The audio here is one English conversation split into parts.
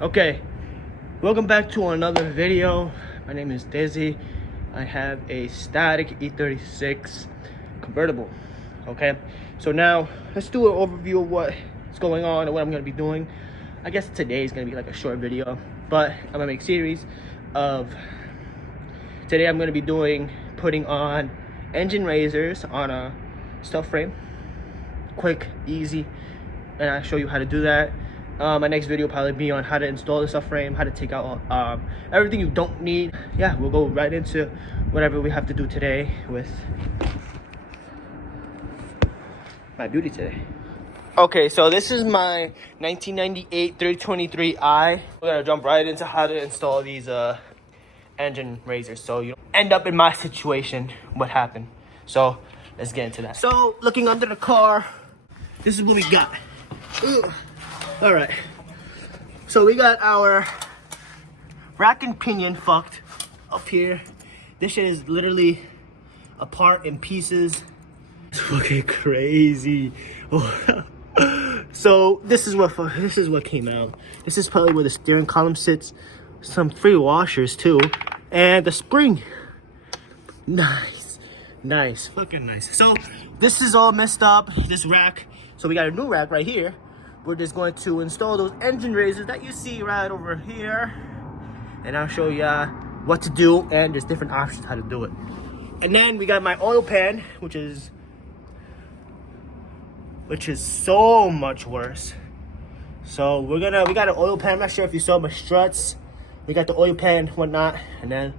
Okay, welcome back to another video. My name is Desi. I have a static E36 convertible. Okay, so now let's do an overview of what's going on and what I'm going to be doing. I guess today is going to be like a short video, but I'm going to make series of today. I'm going to be putting on engine raisers on a stuff frame, quick, easy, and I'll show you how to do that. My next video will probably be on how to install the subframe, how to take out everything you don't need. Yeah, we'll go right into whatever we have to do today with my beauty today. Okay, so this is my 1998 323i. We're gonna jump right into how to install these engine raisers, so you don't end up in my situation, what happened. So let's get into that. So looking under the car, this is what we got. Ooh. All right, so we got our rack and pinion fucked up here. This shit is literally apart in pieces. It's fucking crazy. Oh. So this is what came out. This is probably where the steering column sits. Some free washers too, and the spring. Nice, fucking nice. So this is all messed up. This rack. So we got a new rack right here. We're just going to install those engine raisers that you see right over here, and I'll show you what to do, and there's different options how to do it. And then we got my oil pan, which is so much worse. So we got an oil pan. I'm not sure if you saw my struts. We got the oil pan, whatnot, and then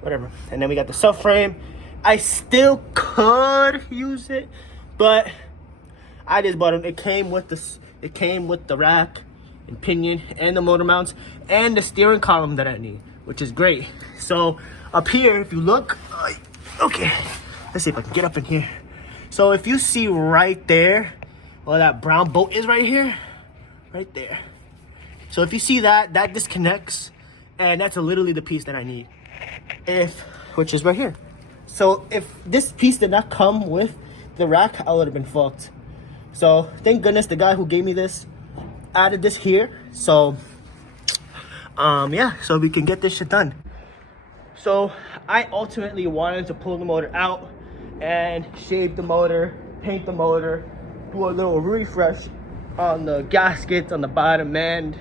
whatever. And then we got the subframe. I still could use it, but I just bought them. It came with the rack and pinion and the motor mounts and the steering column that I need, which is great. So up here, if you look, okay, let's see if I can get up in here. So if you see right there, well, that brown bolt is right here, right there. So if you see that disconnects, and that's literally the piece that I need, which is right here. So if this piece did not come with the rack, I would have been fucked. So thank goodness the guy who gave me this added this here. So yeah, so we can get this shit done. So I ultimately wanted to pull the motor out and shave the motor, paint the motor, do a little refresh on the gaskets on the bottom end,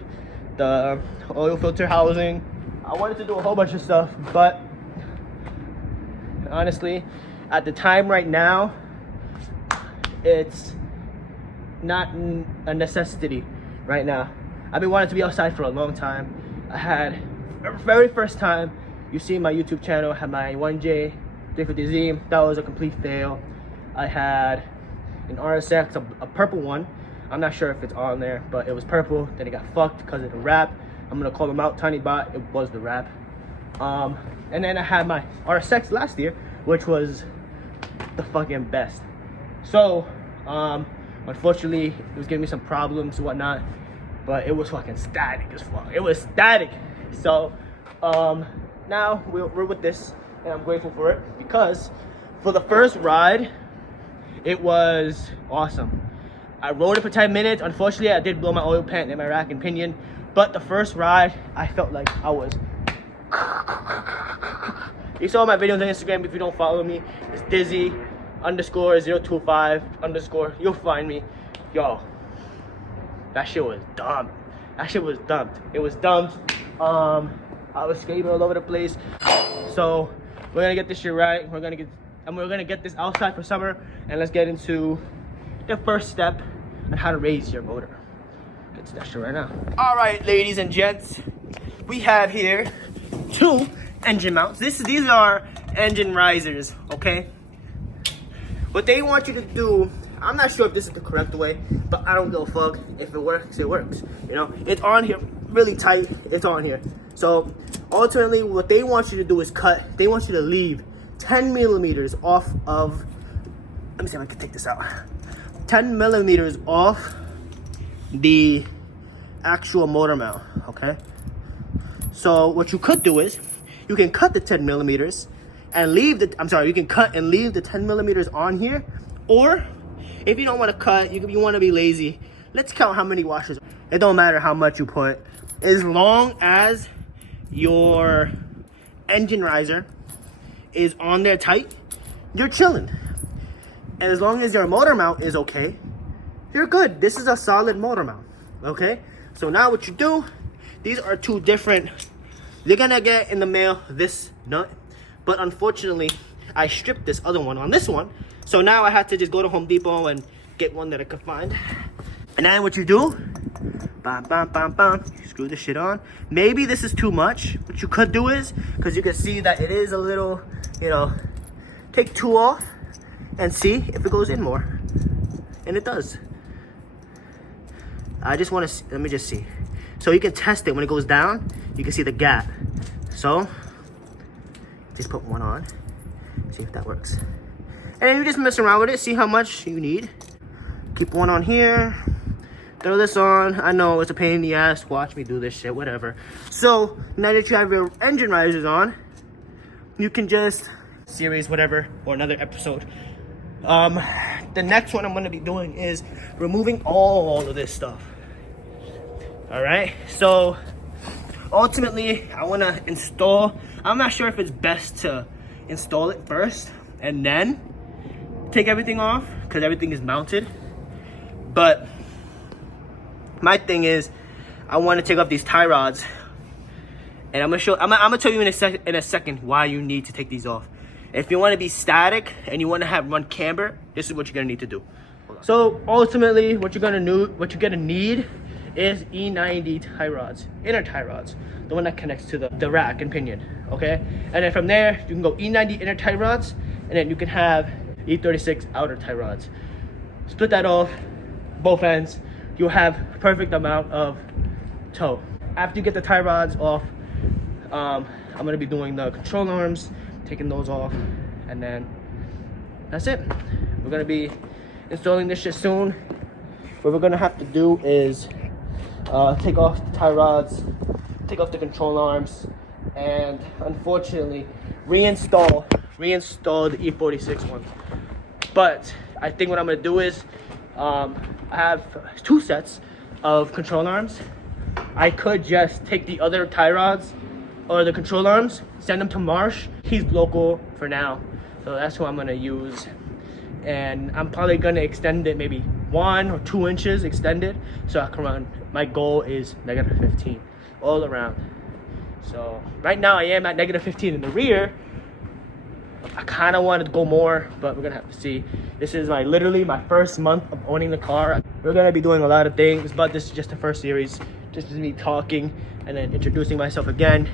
the oil filter housing. I wanted to do a whole bunch of stuff, but honestly, at the time right now, it's not a necessity right now. I've been wanting to be outside for a long time. I had very first time you see my YouTube channel, I had my 1J 350Z. That was a complete fail. I had an RSX, a purple one. I'm not sure if it's on there, but it was purple. Then it got fucked because of the wrap. I'm gonna call them out, Tiny Bot. It was the wrap. And then I had my RSX last year, which was the fucking best. So unfortunately, it was giving me some problems and whatnot, but it was fucking static as fuck. It was static. So now we're with this, and I'm grateful for it, because for the first ride, it was awesome. I rode it for 10 minutes. Unfortunately, I did blow my oil pan and my rack and pinion, but the first ride, I felt like I was... You saw my videos on Instagram. If you don't follow me, it's Dizzy_025_. You'll find me. Yo, that shit was dumb. It was dumb. I was skating all over the place. So we're gonna get this shit right. We're gonna get this outside for summer, and let's get into the first step on how to raise your motor. Get to that shit right now. All right, ladies and gents, we have here 2 engine mounts. These are engine risers, okay? What they want you to do, I'm not sure if this is the correct way, but I don't give a fuck. If it works, it works. You know, it's on here really tight. It's on here. So ultimately, what they want you to do is cut. They want you to leave 10 millimeters off of. Let me see if I can take this out. 10 millimeters off the actual motor mount. Okay. So what you could do is you can cut the 10 millimeters and leave the, you can cut and leave the 10 millimeters on here. Or if you don't want to cut, you want to be lazy, let's count how many washers. It don't matter how much you put, as long as your engine riser is on there tight, you're chilling. And as long as your motor mount is okay, you're good. This is a solid motor mount, okay? So now what you do, these are two different, you're gonna get in the mail this nut, but unfortunately, I stripped this other one on this one, so now I had to just go to Home Depot and get one that I could find. And then what you do, bam, bam, bam, bam, you screw this shit on. Maybe this is too much. What you could do is, because you can see that it is a little, you know, take two off and see if it goes in more. And it does. I just want to, let me just see. So you can test it when it goes down, you can see the gap. So, just put one on, see if that works. And then you just mess around with it, see how much you need. Keep one on here, throw this on. I know it's a pain in the ass, watch me do this shit, whatever. So, now that you have your engine risers on, you can just, series, whatever, or another episode. The next one I'm gonna be doing is removing all of this stuff. All right, so ultimately I want to install, I'm not sure if it's best to install it first and then take everything off, because everything is mounted. But my thing is, I want to take off these tie rods, and I'm gonna tell you in a second why you need to take these off. If you want to be static and you want to run camber, this is what you're gonna need to do. So ultimately, what you're gonna need is E90 tie rods, inner tie rods, the one that connects to the rack and pinion, okay? And then from there, you can go E90 inner tie rods, and then you can have E36 outer tie rods. Split that off, both ends, you'll have perfect amount of toe. After you get the tie rods off, I'm gonna be doing the control arms, taking those off, and then that's it. We're gonna be installing this shit soon. What we're gonna have to do is take off the tie rods, take off the control arms, and unfortunately reinstall the E46 ones. But I think what I'm gonna do is I have two sets of control arms. I could just take the other tie rods or the control arms, send them to Marsh. He's local for now, so that's who I'm gonna use. And I'm probably gonna extend it maybe 1 or 2 inches extended, so I can run. My goal is -15 all around. So right now I am at -15 in the rear. I kind of wanted to go more, but we're gonna have to see. This is literally my first month of owning the car. We're gonna be doing a lot of things, but this is just the first series. Just me talking and then introducing myself again.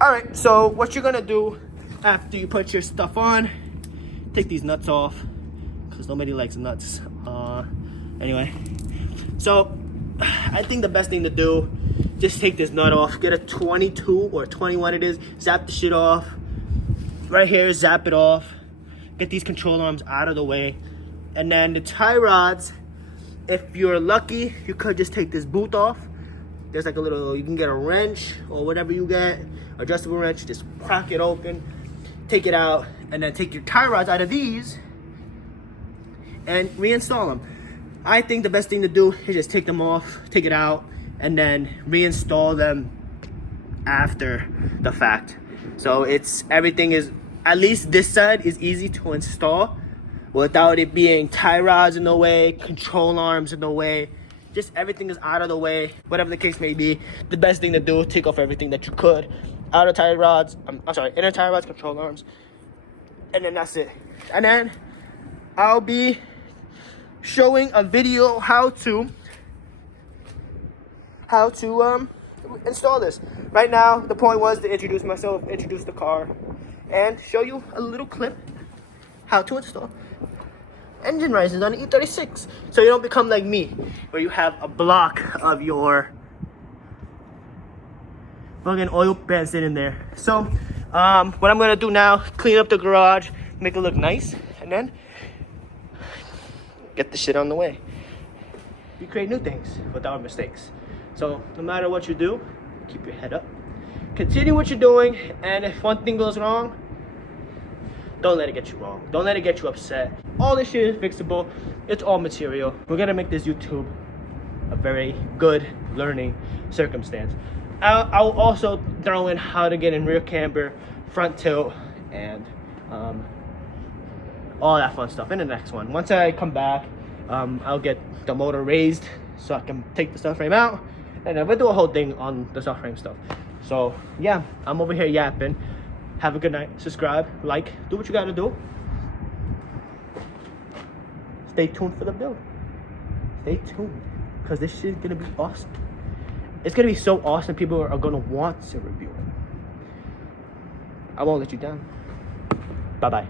All right, so what you're gonna do after you put your stuff on, take these nuts off, because nobody likes nuts. Anyway, so I think the best thing to do, just take this nut off, get a 22 or 21 it is, zap the shit off. Right here, zap it off. Get these control arms out of the way. And then the tie rods, if you're lucky, you could just take this boot off. There's like a little, you can get a wrench or whatever you get, adjustable wrench, just crack it open, take it out, and then take your tie rods out of these and reinstall them. I think the best thing to do is just take them off, take it out, and then reinstall them after the fact. So everything is, at least this side is easy to install without it being tie rods in the way, control arms in the way. Just everything is out of the way, whatever the case may be. The best thing to do, take off everything that you could. Outer tie rods, inner tie rods, control arms, and then that's it. And then I'll be showing a video how to install this. Right now, the point was to introduce myself, introduce the car, and show you a little clip how to install engine risers on the E36, so you don't become like me, where you have a block of your fucking oil pan sitting in there. So what I'm gonna do now, clean up the garage, make it look nice, and then get the shit on the way. You create new things without mistakes. So no matter what you do, keep your head up, continue what you're doing, and if one thing goes wrong, Don't let it get you wrong. Don't let it get you upset. All this shit is fixable. It's all material. We're gonna make this YouTube a very good learning circumstance. I'll also throw in how to get in rear camber, front tilt, and all that fun stuff in the next one. Once I come back, I'll get the motor raised so I can take the subframe out, and then we'll do a whole thing on the subframe stuff. So yeah, I'm over here yapping. Have a good night. Subscribe, like, do what you gotta do. Stay tuned for the build. Stay tuned, because this shit is gonna be awesome. It's gonna be so awesome, people are gonna want to review it. I won't let you down. Bye-bye.